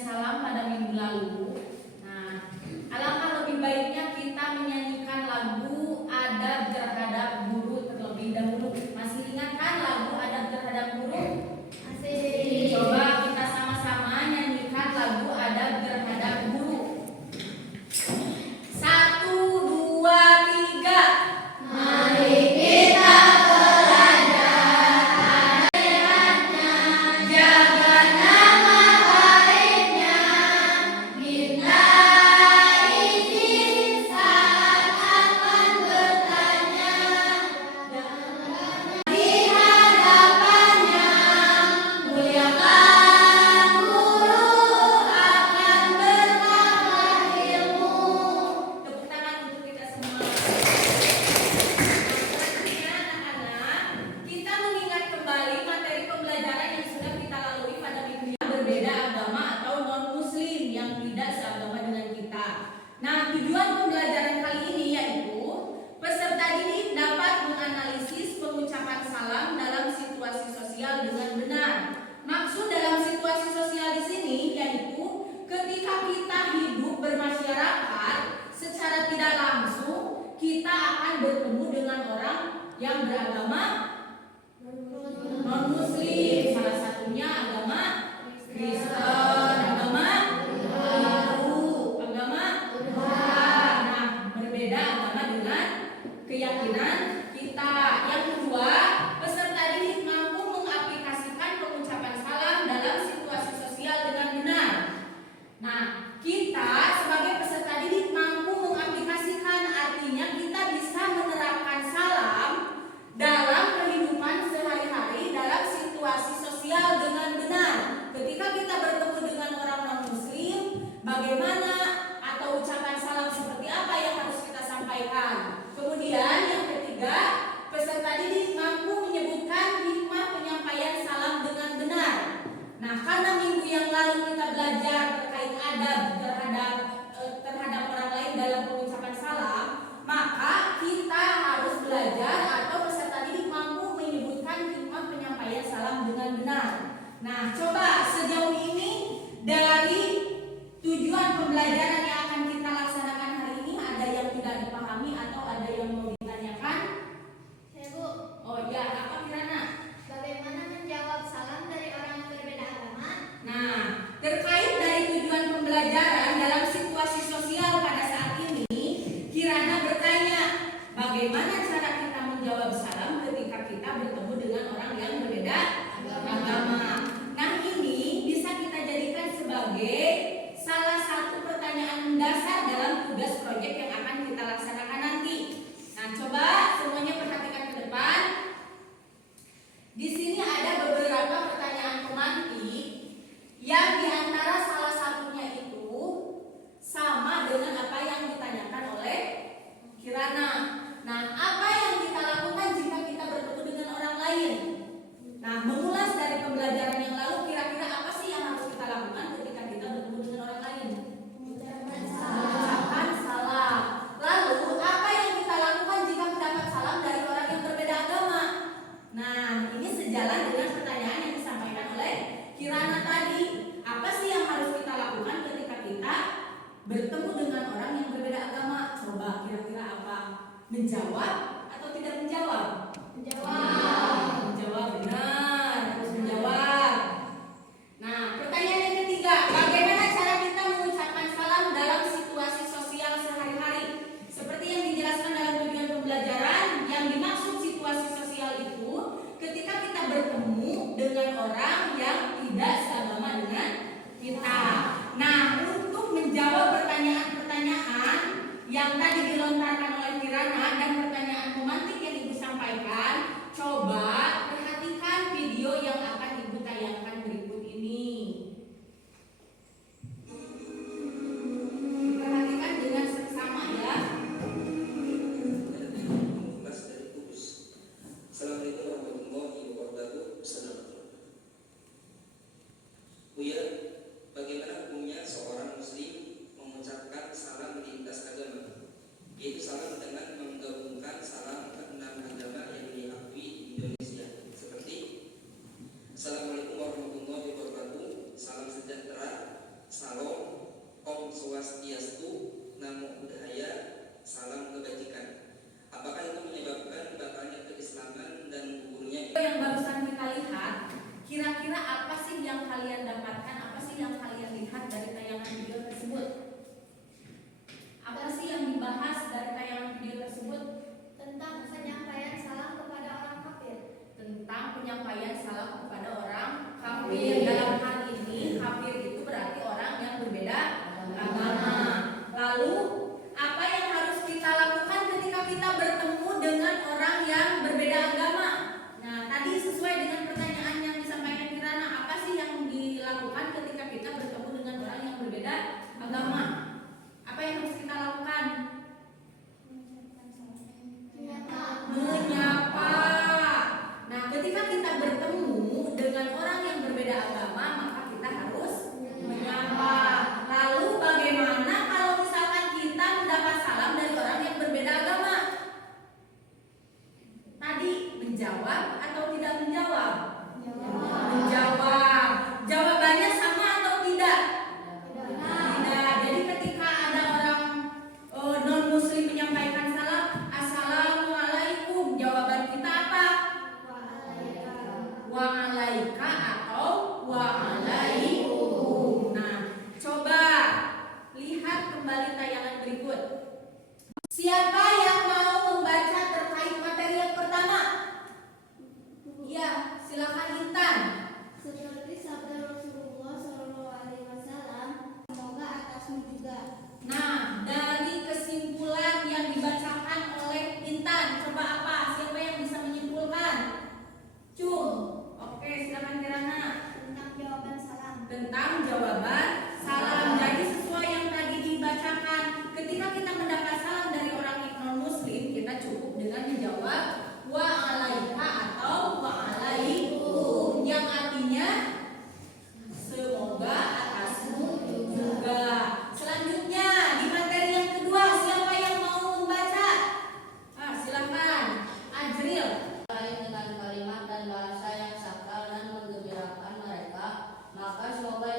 salam pada minggu lalu. Nah, alangkah lebih baiknya kita menyanyikan lagu Adab Terhadap Guru terlebih dahulu. Masih ingat kan lagu Adab Terhadap Guru? Masih. Coba kita sama-sama nyanyikan lagu Adab Terhadap Guru. 1, 2, 3. Mari kita yang beragama non-muslim, salah satunya agama Kristen, agama Hindu, agama Buddha. Nah, berbeda agama dengan keyakinan kita. Yang kedua, peserta didik mampu mengaplikasikan pengucapan salam dalam situasi sosial dengan benar. Nah, kita sebagai peserta didik mampu mengaplikasikan, artinya kita bisa menerapkan salam dalam kehidupan sehari-hari dalam situasi sosial dengan benar. Ketika kita bertemu dengan orang non-muslim, bagaimana atau ucapan salam seperti apa yang harus kita sampaikan. Kemudian yang ketiga, peserta didik mampu menyebutkan hikmah penyampaian salam dengan benar. Nah, karena minggu yang lalu kita belajar terkait adab terhadap orang lain dalam pengucapan salam, maka kita harus belajar atau peserta didik mampu menyebutkan hikmah penyampaian salam dengan benar. Nah, coba sejauh ini dari tujuan pembelajaran yang akan kita laksanakan hari ini, ada yang tidak dipahami atau ada yang mau ditanyakan? Ya, Bu. Oh ya, apa Kirana? Bagaimana menjawab salam dari orang yang berbeda agama? Nah, terkait dari tujuan pembelajaran dalam situasi sosial pada saat ini, Kirana bertanya, bagaimana cara kita menjawab salam ketika kita bertemu dengan orang yang berbeda agama. Nah, ini bisa kita jadikan sebagai salah satu pertanyaan mendasar dalam tugas proyek yang akan kita laksanakan nanti. Nah, coba semuanya perhatikan ke depan. Di sini ada beberapa pertanyaan pemantik yang diantara salah satunya itu sama dengan apa yang ditanyakan oleh Kirana. Nah, apa yang kita lakukan jika kita bertemu dengan orang lain? Nah, mengulas dari pembelajaran yang lalu, kira-kira apa sih yang harus kita lakukan ketika kita bertemu dengan orang lain? Mengucapkan salam. Lalu, apa yang kita lakukan jika mendapat salam dari orang yang berbeda agama? Nah, ini sejalan dengan pertanyaan yang disampaikan oleh Kirana tadi. Apa sih yang harus kita lakukan ketika kita bertemu dengan orang yang berbeda agama? Coba kira-kira apa? Menjawab atau tidak menjawab? Menjawab, benar, harus menjawab. Nah, pertanyaan yang ketiga, bagaimana cara kita mengucapkan salam dalam situasi sosial sehari-hari? Seperti yang dijelaskan dalam tujuan pembelajaran, yang dimaksud situasi sosial itu ketika kita bertemu dengan orang yang tidak seagama dengan kita. Nah, untuk menjawab pertanyaan-pertanyaan yang tadi dilontarkan oleh Kirana dan pertanyaan pemantik yang Ibu sampaikan, coba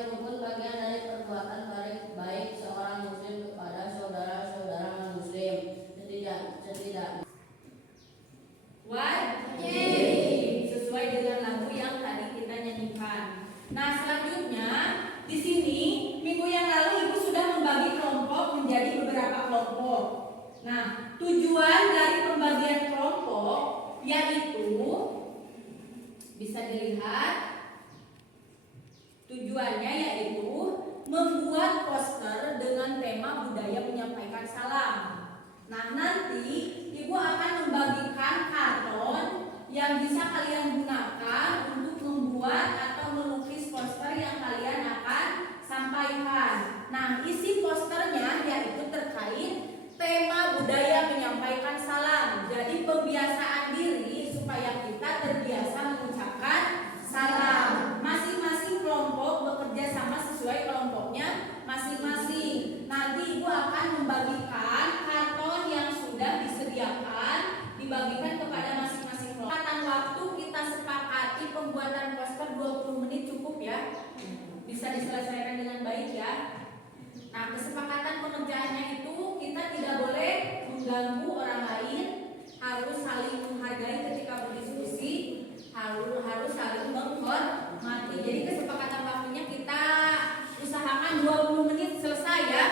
itu pun bagian dari perbuatan baik seorang muslim kepada saudara-saudara non-muslim. Setidaknya Wajib sesuai dengan lagu yang tadi kita nyanyikan. Nah, selanjutnya di sini minggu yang lalu Ibu sudah membagi kelompok menjadi beberapa kelompok. Nah, tujuan dari pembagian kelompok yaitu bisa dilihat tujuannya yaitu membuat poster dengan tema budaya menyampaikan salam. Nah, nanti Ibu akan membagikan karton yang bisa kalian gunakan untuk membuat atau melukis poster yang kalian akan sampaikan. Nah, isi posternya yaitu terkait tema budaya menyampaikan salam. Jadi pembiasaan diri supaya kita terbiasa mengucapkan salam. Masing-masing kelompok bekerja sama sesuai kelompoknya masing-masing. Nanti Ibu akan membagikan karton yang sudah disediakan, dibagikan kepada masing-masing kelompok. Waktu kita sepakati pembuatan poster 20 menit cukup ya. Bisa diselesaikan dengan baik ya. Nah, kesepakatan pengerjaannya itu kita tidak boleh mengganggu orang lain, harus saling menghargai ketika berdiskusi, harus saling menghormati. Jadi kesepakatan waktunya kita usahakan 20 menit selesai ya.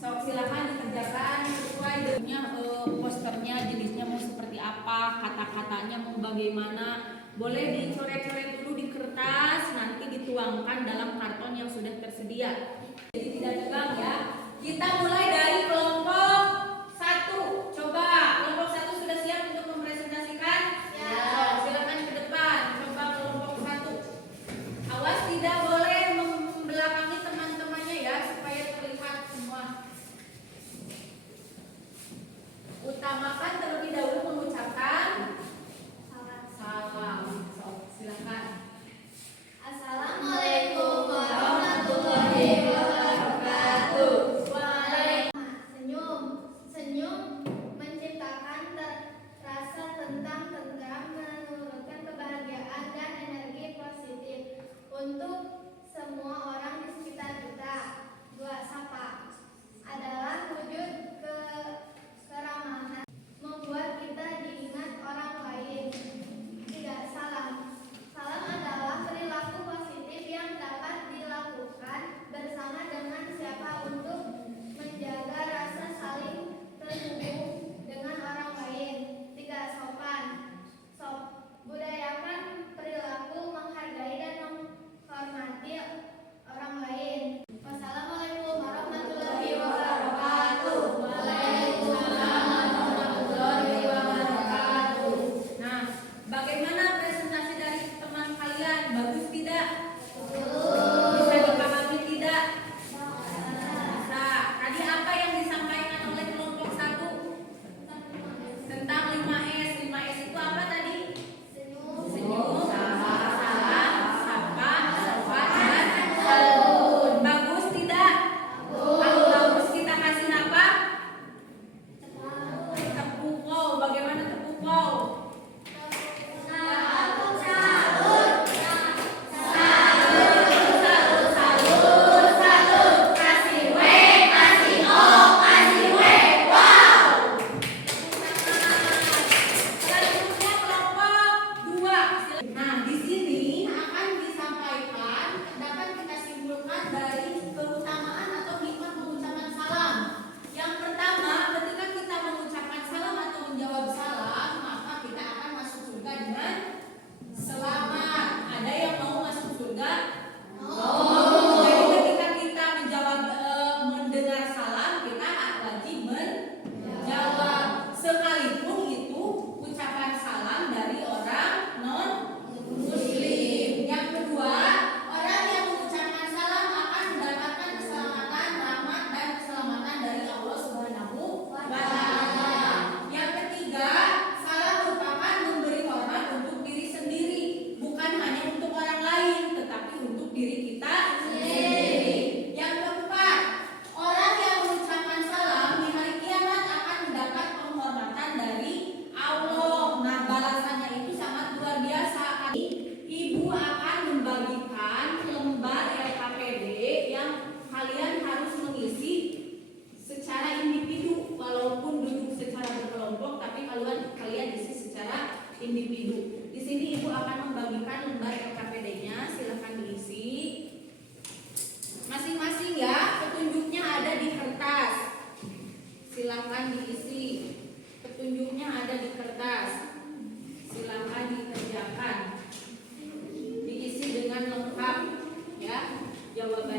So, silakan dikerjakan sesuai dengan posternya, jenisnya mau seperti apa, kata-katanya mau bagaimana. Boleh dicoret-coret dulu di kertas, nanti dituangkan dalam karton yang sudah tersedia. Jadi tidak tegang ya. Kita mulai dari kelompok 1. Coba kelompok 1 sudah siap untuk mempresentasikan? Ya. So, silakan ke depan. Coba kelompok 1. Awas tidak boleh membelakangi teman-temannya ya, supaya terlihat semua. Utamakan terlebih dahulu mengucapkan salam. So, silakan. Assalamualaikum warahmatullahi wabarakatuh. Waalaikumsalam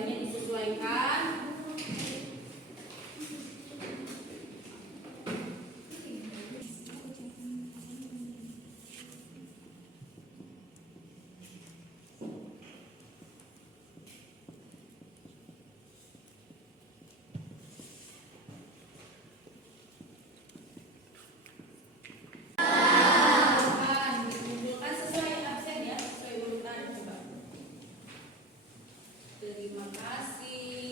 Nilainya disesuaikan. Dikumpulkan sesuai absen ya, sesuai urutan coba. Terima kasih.